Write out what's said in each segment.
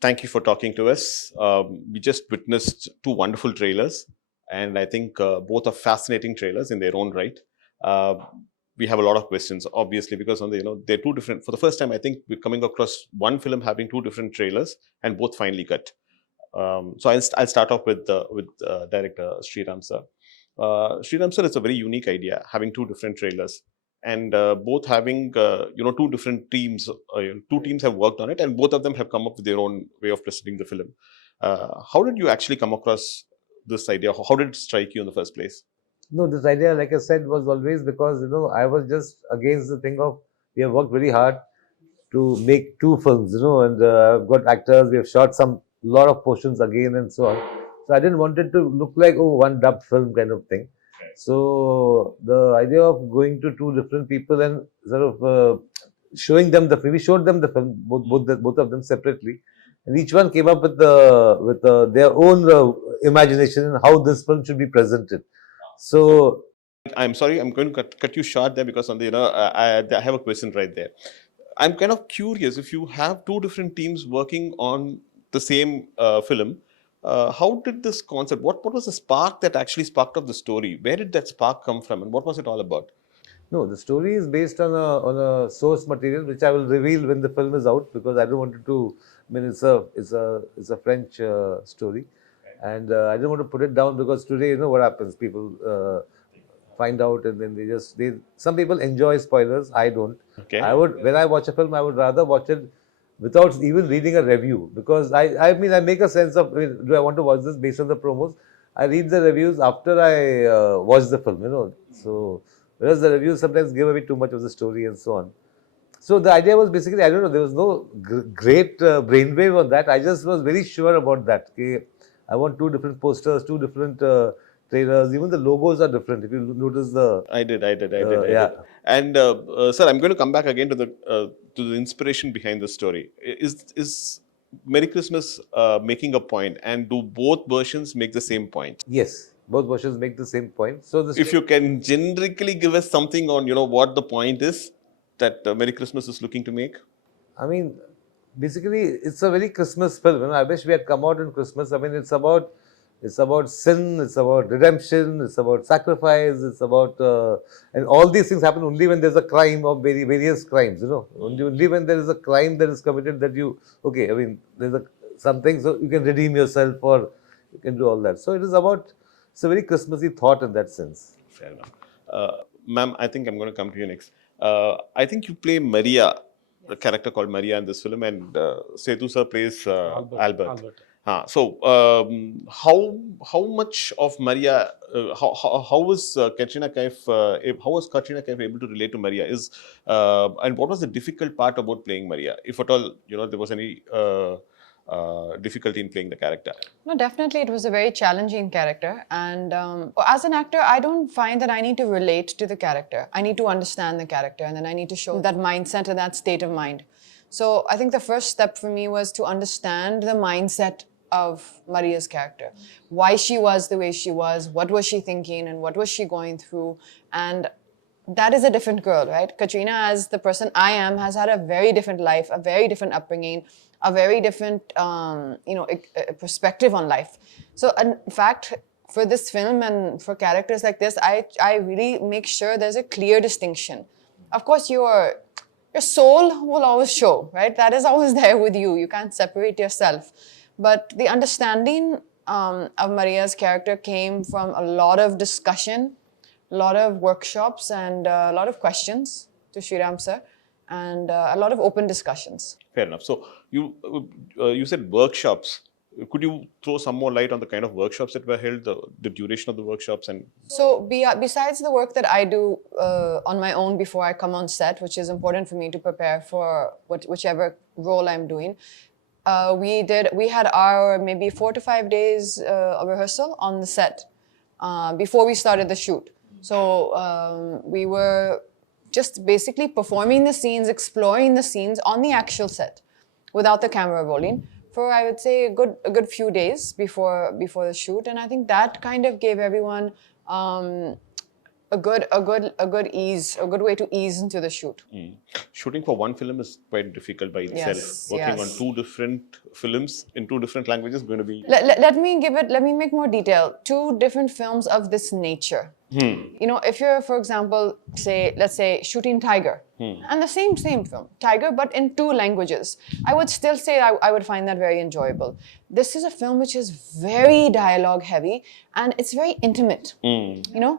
Thank you for talking to us. We just witnessed two wonderful trailers, and I think both are fascinating trailers in their own right. Uh, we have a lot of questions, obviously, because they're two different. For the first time, I think we're coming across one film having two different trailers and both finely cut. So I'll start off with director Sriram sir. Sriram sir, it's a very unique idea having two different trailers and both having two different teams. Two teams have worked on it, and both of them have come up with their own way of presenting the film. How did you actually come across this idea? How did it strike you in the first place? No, this idea, like I said, was always because I was just against the thing of we have worked very hard to make two films, and I've got actors, we have shot some lot of portions again and so on. So I didn't want it to look like one dubbed film kind of thing. So the idea of going to two different people and sort of showing them the film, we showed them the film, both of them separately, and each one came up with their own imagination and how this film should be presented. So I'm sorry, I'm going to cut you short there because I have a question right there. I'm kind of curious if you have two different teams working on the same film. How did this concept? What was the spark that actually sparked off the story? Where did that spark come from, and what was it all about? no, the story is based on a source material which I will reveal when the film is out because I don't want it to. I mean, it's a French story, and I don't want to put it down because today you know what happens. People find out and then they some people enjoy spoilers. I don't. Okay. I would when I watch a film, I would rather watch it without even reading a review because I make a sense of do I want to watch this based on the promos. I read the reviews after I watch the film, So whereas the reviews sometimes give away too much of the story and so on. So the idea was basically I don't know there was no great brainwave on that. I just was very sure about that. Okay, I want two different posters, two different trailers. Even the logos are different. If you notice the I did, I did, I did, I yeah. did. And sir, I'm going to come back again to the inspiration behind the story. Is Merry Christmas making a point, and do both versions make the same point? Yes, both versions make the same point. So the If you can generically give us something on what the point is that Merry Christmas is looking to make. I mean, basically, it's a very Christmas film. I wish we had come out in Christmas. I mean, it's about sin, it's about redemption, it's about sacrifice, it's about and all these things happen only when there's a crime or various crimes. Only when there is a crime that is committed that you okay. I mean, there's something so you can redeem yourself or you can do all that. So it's a very Christmassy thought in that sense. Fair enough. Ma'am, I think I'm going to come to you next. I think you play Maria, a character called Maria in this film, and Sethu sir plays Albert. How much of Maria? How was Katrina Kaif? How was Katrina Kaif able to relate to Maria? And what was the difficult part about playing Maria, if at all there was any difficulty in playing the character? No, definitely it was a very challenging character. And as an actor, I don't find that I need to relate to the character. I need to understand the character and then I need to show that mindset and that state of mind. So I think the first step for me was to understand the mindset of Maria's character. Why she was the way she was, what was she thinking and what was she going through. And that is a different girl, right? Katrina, as the person I am, has had a very different life, a very different upbringing, a very different, perspective on life. So, in fact, for this film and for characters like this, I really make sure there's a clear distinction. Of course, your soul will always show, right? That is always there with you. You can't separate yourself. But the understanding of Maria's character came from a lot of discussion, a lot of workshops and a lot of questions to Sriram sir and a lot of open discussions. Fair enough. So you said workshops. Could you throw some more light on the kind of workshops that were held, the duration of the workshops? And so besides the work that I do on my own before I come on set, which is important for me to prepare for whichever role I'm doing, we had our maybe 4 to 5 days of rehearsal on the set before we started the shoot. So we were just basically performing the scenes, exploring the scenes on the actual set without the camera rolling for, I would say, a good few days before the shoot. And I think that kind of gave everyone a good way to ease into the shoot. Shooting for one film is quite difficult by itself. Yes, Working yes. on two different films in two different languages is going to be. Let me make more detail. Two different films of this nature. You know, if you're, for example, let's say shooting Tiger, and the same film, Tiger, but in two languages, I would still say I would find that very enjoyable. This is a film which is very dialogue heavy, and it's very intimate. You know,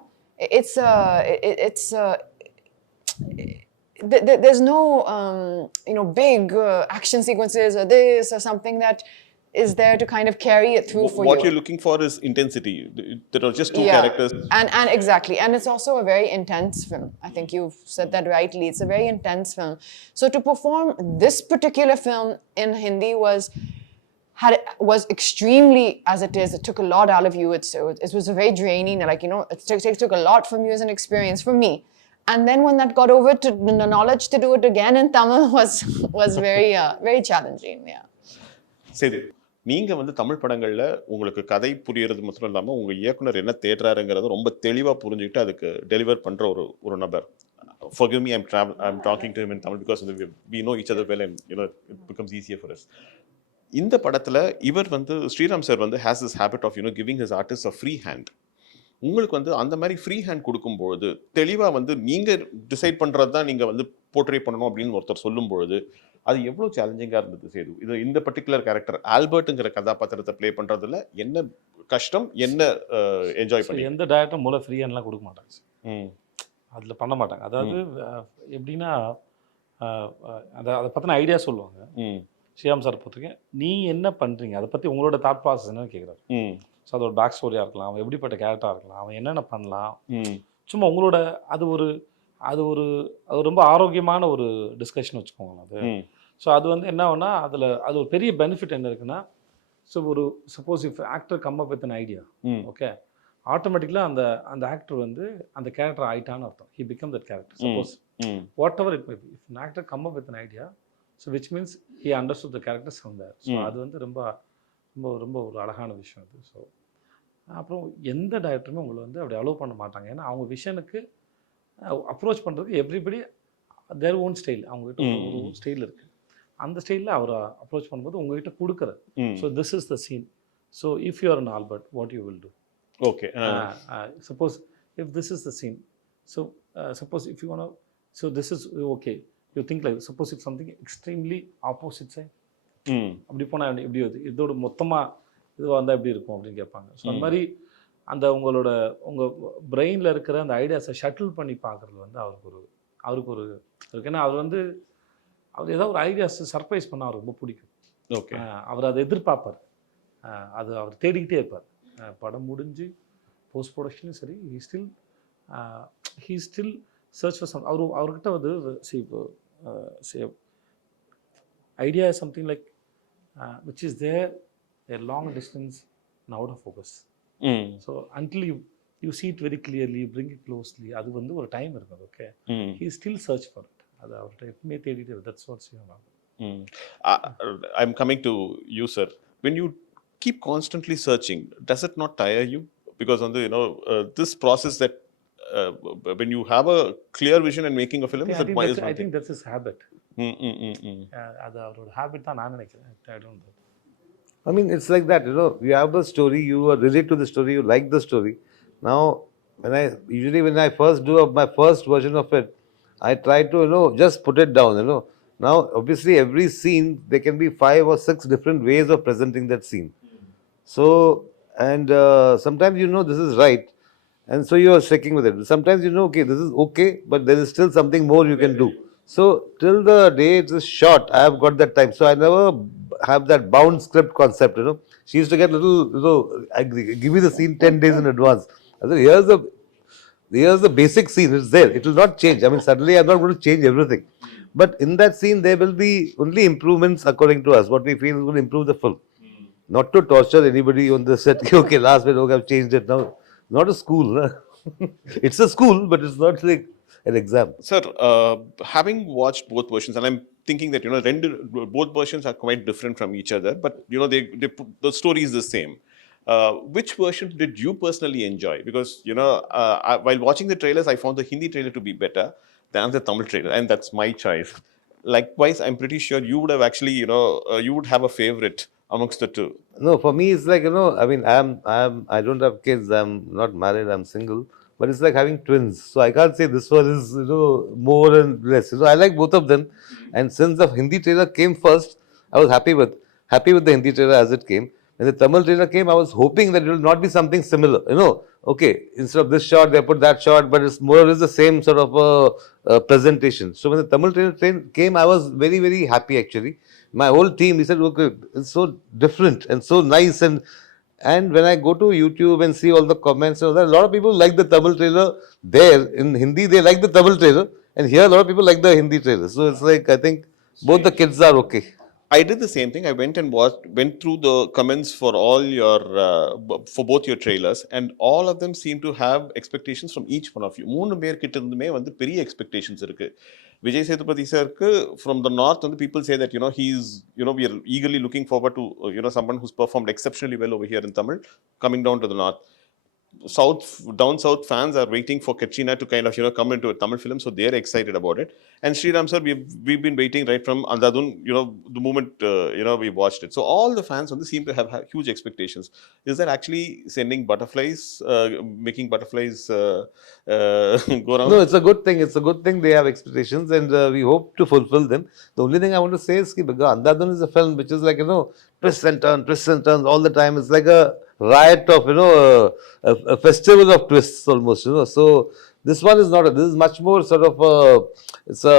there's no big action sequences or this or something that is there to kind of carry it through for you. What you're looking for is intensity. There are just two characters. And exactly. And it's also a very intense film. I think you've said that rightly. It's a very intense film. So to perform this particular film in Hindi was extremely, as it is, it took a lot out of you. It was very draining. Like, it took a lot from you as an experience, from me. And then when that got over to the knowledge to do it again in Tamil was very, very challenging. Yeah. சரி, நீங்க வந்து தமிழ் படங்கள்ல உங்களுக்கு கதை புரியறது மட்டும் இல்லாம உங்க இயக்குனர் என்ன தேடுறாருங்கிறத ரொம்ப தெளிவா புரிஞ்சுக்கிட்டு அதுக்கு டெலிவர் பண்ற ஒரு நபர். Forgive me, I'm talking to him in Tamil because we know each other well and it becomes easier for us. இந்த படத்துல இவர் வந்து ஸ்ரீராம் சார் வந்து has this habit of giving his artists a free hand. உங்களுக்கு வந்து அந்த மாதிரி free hand கொடுக்கும்பொழுது தெளிவாக வந்து நீங்கள் டிசைட் பண்ணுறது தான் நீங்கள் வந்து போர்ட்ரே பண்ணணும் அப்படின்னு ஒருத்தர் சொல்லும்பொழுது அது எவ்வளோ சேலஞ்சிங்காக இருந்தது சேது? இது இந்த பர்டிகுலர் கேரக்டர் ஆல்பர்ட்டுங்கிற கதாபாத்திரத்தை ப்ளே பண்ணுறதுல என்ன கஷ்டம், என்ன என்ஜாய் பண்ணி? எந்த டேரக்டரும் மூலம் ஃப்ரீ ஹேண்ட்லாம் கொடுக்க மாட்டாங்க, அதில் பண்ண மாட்டாங்க. அதாவது எப்படின்னா அதை பற்றின ஐடியா சொல்லுவாங்க. ஸ்ரீராம் சார் பொறுத்தவரைக்கும் நீ என்ன பண்ணுறீங்க, அதை பற்றி உங்களோட தாட் ப்ராசஸ் என்னன்னு கேட்குறாரு. ஸோ அதோட பேக் ஸ்டோரியாக இருக்கலாம், அவன் எப்படிப்பட்ட கேரக்டராக இருக்கலாம், அவன் என்னென்ன பண்ணலாம், சும்மா உங்களோட அது ரொம்ப ஆரோக்கியமான ஒரு டிஸ்கஷன் வச்சுக்கோங்க அது. ஸோ அது வந்து என்ன ஆகுனா அது ஒரு பெரிய பெனிஃபிட் என்ன இருக்குன்னா, so suppose if actor come up with an idea, okay, ஆட்டோமேட்டிக்கலாக அந்த ஆக்டர் வந்து அந்த கேரக்டர் ஆயிட்டான்னு அர்த்தம். He become that character. Suppose whatever it may be, if an actor come up with an idea, so which means he understood the character somewhere. So அது வந்து ரொம்ப ரொம்ப ரொம்ப ஒரு அழகான விஷயம் அது. ஸோ அப்புறம் எந்த டைரக்டருமே உங்களை வந்து அப்படி அலோவ் பண்ண மாட்டாங்க. ஏன்னா அவங்க விஷனுக்கு அப்ரோச் பண்ணுறதுக்கு எவ்ரிபடி தேர் ஓன் ஸ்டைல், அவங்ககிட்ட ஒரு ஸ்டைல் இருக்குது. அந்த ஸ்டைலில் அவரை அப்ரோச் பண்ணும்போது உங்ககிட்ட கொடுக்குறது. So this is the scene, so if you are an Albert what you will do. Okay, suppose if this is the scene, so suppose if you want, so this is okay, you think like suppose if something extremely opposite side, அப்படி போனால் எப்படி வருது, இதோட மொத்தமாக இதுவாக இருந்தால் எப்படி இருக்கும் அப்படின்னு கேட்பாங்க. ஸோ அந்த மாதிரி உங்கள் பிரெயினில் இருக்கிற அந்த ஐடியாஸை ஷட்டில் பண்ணி பார்க்குறது வந்து அவருக்கு ஒரு ஏன்னா அவர் ஏதாவது ஒரு ஐடியாஸ் சர்ப்ரைஸ் பண்ணால் அவருக்கு ரொம்ப பிடிக்கும். ஓகே, அவர் அதை எதிர்பார்ப்பார், அவர் தேடிக்கிட்டே இருப்பார். படம் முடிஞ்சு போஸ்ட் ப்ரொடக்ஷனும் சரி, he still search for some. அவர்கிட்ட வந்து idea is something like which is there a long distance and out of focus. So until you see it very clearly, you bring it closely, adu vandu or time irukku. Okay, he still search for it. Adu avarta eppume thedite, that's what I'm coming to you, sir. When you keep constantly searching, does it not tire you? Because on the this process that when you have a clear vision and making a film, I think that's his habit. அது அவரோட habit தான் நான் நினைக்கிறேன். I don't know. I mean, it's like that, you have a story, you are related to the story, you like the story. Now, when I first do my first version of it, I try to, just put it down, Now, obviously, every scene, there can be 5 or 6 different ways of presenting that scene. So, and sometimes this is right, and so you are sticking with it. Sometimes okay, this is okay, but there is still something more you can do. So, till the day it is shot, I have got that time. So, I never have that bound script concept, She used to get give me the scene 10 days in advance. I said, here's the basic scene, it's there. It will not change. I mean, suddenly I'm not going to change everything. But in that scene, there will be only improvements according to us, what we feel is going to improve the film. Not to torture anybody on the set. Okay, last minute, okay, I've changed it now. Not a school. It's a school, but it's not like an exam. Sir, having watched both versions, and I'm thinking that both versions are quite different from each other, but they put, the story is the same. which version did you personally enjoy? Because while watching the trailers, I found the Hindi trailer to be better than the Tamil trailer, and that's my choice. Likewise, I'm pretty sure you would have actually, you would have a favorite amongst the two. No, for me, it's like, I mean, I don't have kids. I'm not married. I'm single. But it's like having twins. So I can't say this one is, more and less. I like both of them. And since the Hindi trailer came first, I was happy with the Hindi trailer as it came. When the Tamil trailer came, I was hoping that it will not be something similar. Okay, instead of this shot, they put that shot, but it's more or less the same sort of presentation. So when the Tamil trailer came, I was very, very happy actually. My whole team, he said, okay, it's so different and so nice. And when I go to YouTube and see all the comments, a lot of people like the Tamil trailer there. In Hindi, they like the Tamil trailer. And here, a lot of people like the Hindi trailer. So it's like, I think both the kids are okay. I did the same thing. I went and went through the comments for all your for both your trailers, and all of them seem to have expectations from each one of you. மூணு பேர் கிட்ட இருந்துமே வந்து பெரிய expectations இருக்கு. Vijay Sethupathi sirku from the north, and people say that he's we are eagerly looking forward to someone who's performed exceptionally well over here in Tamil coming down to the north. Down south fans are waiting for Katrina to kind of come into a Tamil film, so they're excited about it. And Sriram sir, we've been waiting right from Andadun, the moment we watched it. So all the fans seem to have huge expectations. Is that actually sending butterflies, making butterflies go around? No, it's a good thing. It's a good thing they have expectations, and we hope to fulfill them. The only thing I want to say is that Andadun is a film which is like twists and turns all the time. It's like a riot of a festival of twists almost. So this one is not. This is much more sort of it's a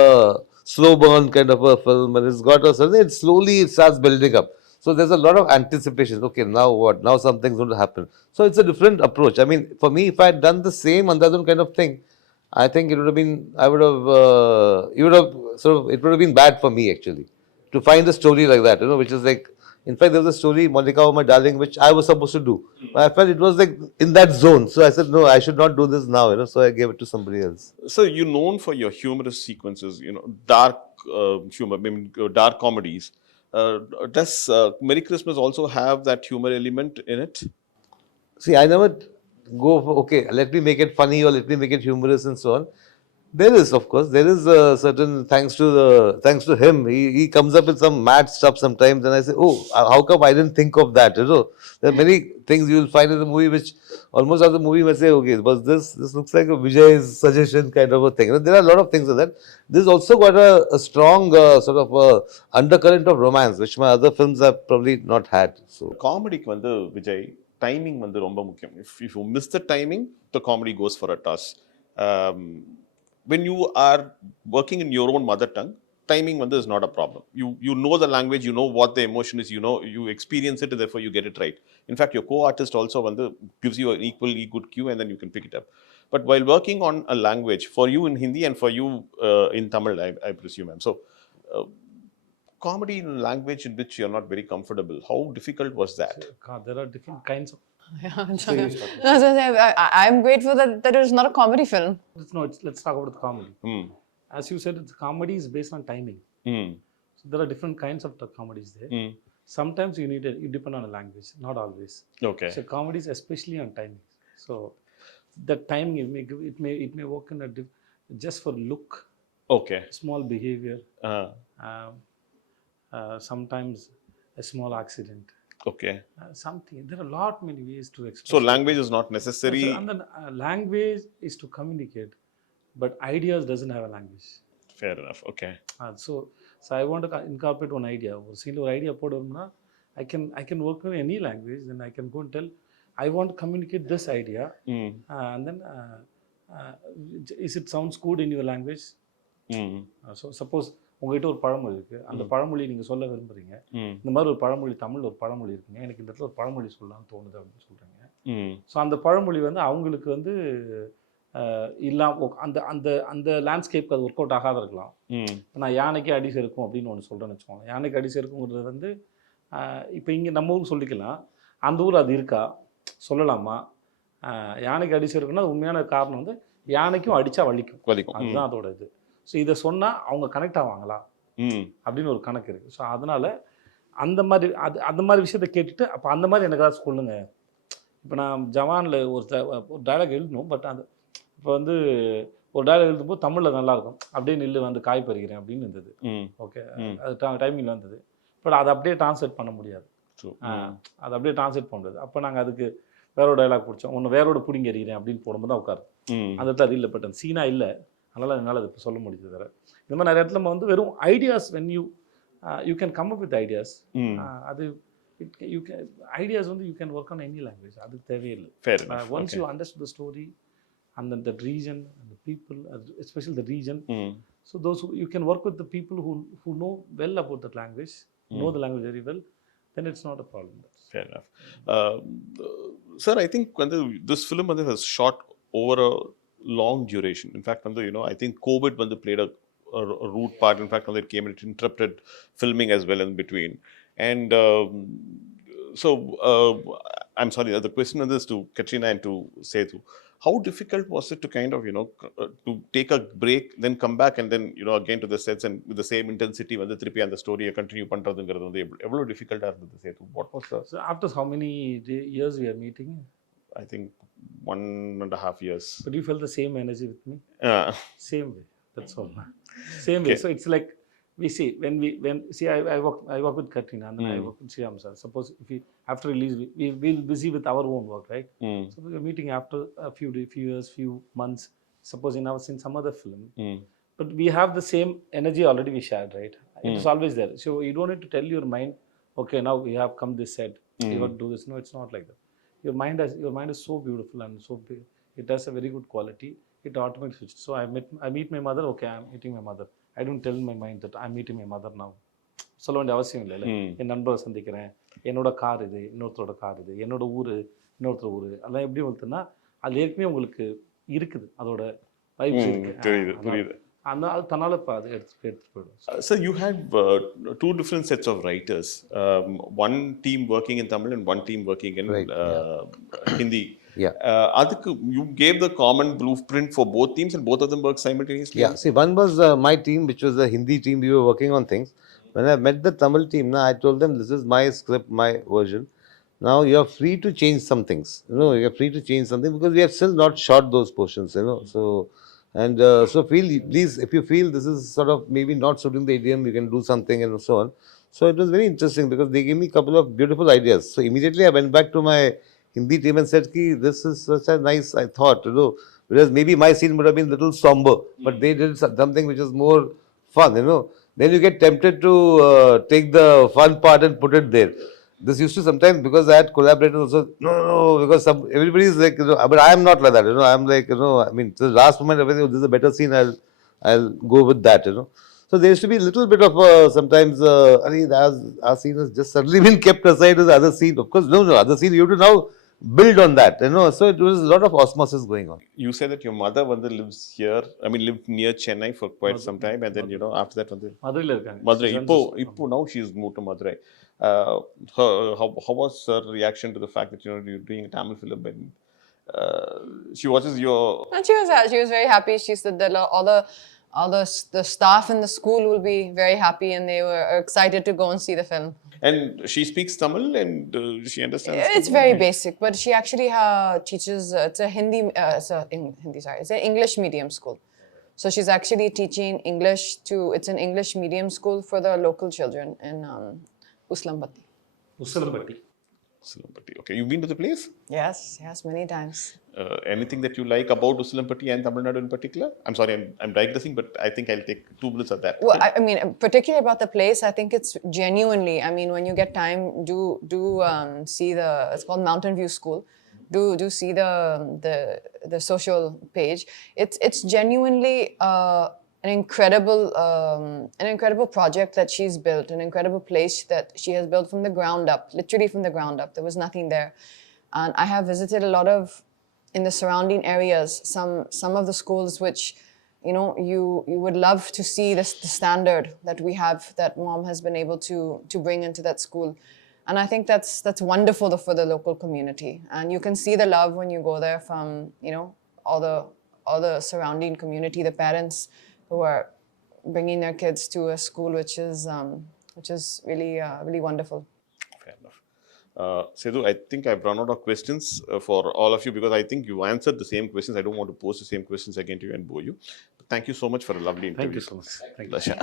slow burn kind of a film, and it's got a certain. It slowly starts building up. So there's a lot of anticipation. Okay, now what? Now something's going to happen. So it's a different approach. I mean, for me, if I had done the same Andadun kind of thing, I think it would have been. I would have. It would have sort of. It would have been bad for me actually to find a story like that. Which is like. In fact, there was a story, Monica, oh my darling, which I was supposed to do. But I felt it was like in that zone. So I said, no, I should not do this now. So I gave it to somebody else. So you're known for your humorous sequences, dark humor, I mean, dark comedies. Does Merry Christmas also have that humor element in it? See, I never go for, okay, let me make it funny or let me make it humorous and so on. There is, of course, there is a certain, thanks to him, he comes up with some mad stuff sometimes, and I say, oh, how come I didn't think of that? There are many things you will find in the movie which almost as the movie may say, okay, was this looks like a Vijay's suggestion kind of a thing. There are a lot of things like that. This also got a strong sort of undercurrent of romance, which my other films have probably not had. So comedy வந்து Vijay, timing வந்து ரொம்ப முக்கியம். If you miss the timing, the comedy goes for a toss. When you are working in your own mother tongue, timing is not a problem. You know the language, you know what the emotion is, you experience it, therefore you get it right. In fact, your co-artist also gives you an equally good cue, and then you can pick it up. But while working on a language, for you in Hindi and for you in Tamil, I presume. So comedy in a language in which you're not very comfortable, how difficult was that? There are different kinds of. I'm grateful that it is not a comedy film. Let's talk about the comedy. As you said, the comedy is based on timing. So there are different kinds of comedies there. Sometimes you depend on a language, not always. Okay. So comedies especially on timing. So the timing it may work in just for look. Okay. Small behavior. Sometimes a small accident. Okay. Something. There are many ways to express. So language is not necessary. And then language is to communicate, but ideas doesn't have a language. Fair enough. Okay. So I want to incorporate one idea. Or single idea podumna, I can work with any language. Then I can go and tell, I want to communicate this idea, and then is it sounds good in your language? So suppose உங்ககிட்ட ஒரு பழமொழி இருக்குது, அந்த பழமொழி நீங்கள் சொல்ல விரும்புகிறீங்க, இந்த மாதிரி ஒரு பழமொழி தமிழ் ஒரு பழமொழி இருக்குங்க, எனக்கு இந்த இடத்துல ஒரு பழமொழி சொல்லலாம்னு தோணுது அப்படின்னு சொல்கிறீங்க. ஸோ அந்த பழமொழி அவங்களுக்கு அந்த அந்த அந்த லேண்ட்ஸ்கேப்க்கு அது ஒர்க் அவுட் ஆகாத இருக்கலாம். நான் யானைக்கு அடி செருக்கும் அப்படின்னு ஒன்று சொல்கிறேன்னு வச்சுக்கோங்க. யானைக்கு அடி செருக்குங்கிறது இப்போ இங்கே நம்ம ஊருக்கு சொல்லிக்கலாம், அந்த ஊர் அது இருக்கா சொல்லலாமா? யானைக்கு அடி செருக்குன்னா உண்மையான காரணம் யானைக்கும் அடித்தா வலிக்கும், அதுதான் அதோட இது. ஸோ இதை சொன்னால் அவங்க கனெக்ட் ஆவாங்களா அப்படின்னு ஒரு கணக்கு இருக்குது. ஸோ அதனால் அந்த மாதிரி விஷயத்த கேட்டுட்டு அப்போ அந்த மாதிரி எனக்கு ஏதாவது சொல்லுங்க இப்போ நான் ஜவானில் ஒரு டைலாக் எழுதணும், பட் அது இப்போ வந்து ஒரு டைலாக் எழுதும்போது தமிழில் நல்லாயிருக்கும், அப்படியே நில்லு வந்து காய் பறிக்கிறேன் அப்படின்னு இருந்தது. ஓகே, அது டைமிங்கில் வந்தது. பட் அதை அப்படியே ட்ரான்ஸ்லேட் பண்ண முடியாது. அதை அப்படியே ட்ரான்ஸ்லேட் பண்ண முடியாது. அப்போ நாங்கள் அதுக்கு வேறோட டைலாக் பிடிச்சோம். ஒன்று வேறோட பிடிங்கி எறிகிறேன் அப்படின்னு போடும்போது தான் உட்காரு. அந்த இடத்துல அது இல்லை, பட் அந்த சீனாக இல்லை, அதனால் என்னால் அது இப்போ சொல்ல முடியுது. வேறு இந்த மாதிரி நிறைய இடத்துல நம்ம வந்து வெறும் ideas, when you can come up with ideas. அது யூ கேன் ஐடியாஸ் வந்து you can work on any language, அது தேவையில்லை. Once you understand the story and then the region and the people, especially the region. So those who you can work with the people who know well about that language, know the language very well, then it's not a problem. Fair enough. Sir, I think when this film was shot over a long duration. In fact, I think COVID played a root part. In fact, it came and it interrupted filming as well in between. And I'm sorry, the question is to Katrina and to Sethu. How difficult was it to kind of, to take a break, then come back and then, again to the sets and with the same intensity, when the trippy and the story continue பண்றதுங்கிறது எவ்வளவு difficult இருந்தது Sethu? What was the... So after how many years we are meeting? I think 1.5 years. But you felt the same energy with me? Same way. That's all. Same way. So it's like we see I work with Katrina and then I work with Sriram sir. Suppose if we after release we'll busy with our own work, right? So we are meeting after a few years, few months. Suppose in some other film, but we have the same energy already we shared, right? It is always there. So you don't need to tell your mind, okay, now we have come this set, you got to do this. No, it's not like that. Your mind is so beautiful and so big. It has a very good quality. It automatically switches. So I meet my mother. Okay, I'm meeting my mother. I don't tell my mind that I'm meeting my mother now. சொல்ல வேண்டிய அவசியம் இல்லை. என் நண்பரை சந்திக்கிறேன், என்னோட car இது, இன்னொருத்தரோட car இது, என்னோட ஊர், இன்னொருத்தர் ஊர், அதெல்லாம் எப்படி வந்துன்னா அது ஏற்கனவே உங்களுக்கு இருக்குது, அதோட வைப்ஸ் இருக்கு. புரியுது. அது தன்னால இப்போ அது எடுத்துட்டு போயிடும். So you had two different sets of writers. One team working in Tamil and one team working in Hindi. Yeah. You gave the common blueprint for both teams and both of them worked simultaneously? Yeah. See, one was my team, which was the Hindi team. We were working on things. When I met the Tamil team, I told them, this is my script, my version. Now you are free to change some things. You are free to change something because we have still not shot those portions. So please, if you feel this is sort of maybe not suiting the idiom, you can do something and so on. So it was very interesting because they gave me a couple of beautiful ideas. So immediately I went back to my Hindi team and said, this is such a nice, I thought, whereas maybe my scene would have been a little somber, but they did something which is more fun, Then you get tempted to take the fun part and put it there. This used to sometimes, because I had collaborators also, no, because everybody is like, but I am not like that, I'm like, I mean, the last moment, everything, this is a better scene, I'll go with that, So there used to be a little bit of sometimes, our scene has just suddenly been kept aside as the other scene. Of course, no, other scene, you have to now build on that, So it was a lot of osmosis going on. You said that your mother lives here, lived near Chennai for quite some time, and then, after that, மதுரையில் இருக்காங்க. Madurai. Now she's moved to Madurai. How was her reaction to the fact that, you're doing a Tamil film and she watches your... And she was very happy. She said that all the staff in the school will be very happy and they were excited to go and see the film. And she speaks Tamil and she understands. It's very basic, but she actually teaches. It's a Hindi. It's an English medium school. So she's actually teaching English it's an English medium school for the local children in Uslampatti. Uslampatti. Okay, you've been to the place? Yes, many times. Anything that you like about Uslampatti and Tamil Nadu in particular? I'm sorry, I'm digressing, but I think I'll take 2 minutes of that. Well, I mean, particularly about the place, I think it's genuinely, I mean, when you get time, do see it's called Mountain View School. Do see the social page. It's genuinely an incredible project that she's built, an incredible place that she has built from the ground up, literally from the ground up. There was nothing there. And I have visited a lot of, in the surrounding areas, some of the schools which, you would love to see the standard that we have, that mom has been able to bring into that school. And I think that's wonderful for the local community. And you can see the love when you go there from, all the surrounding community, the parents who are bringing their kids to a school which is really really wonderful. Fair enough. Sethu, I think I've run out of questions for all of you because I think you answered the same questions. I don't want to pose the same questions again to you and bore you. But thank you so much for a lovely interview. Thank you so much. Thank you. Pleasure.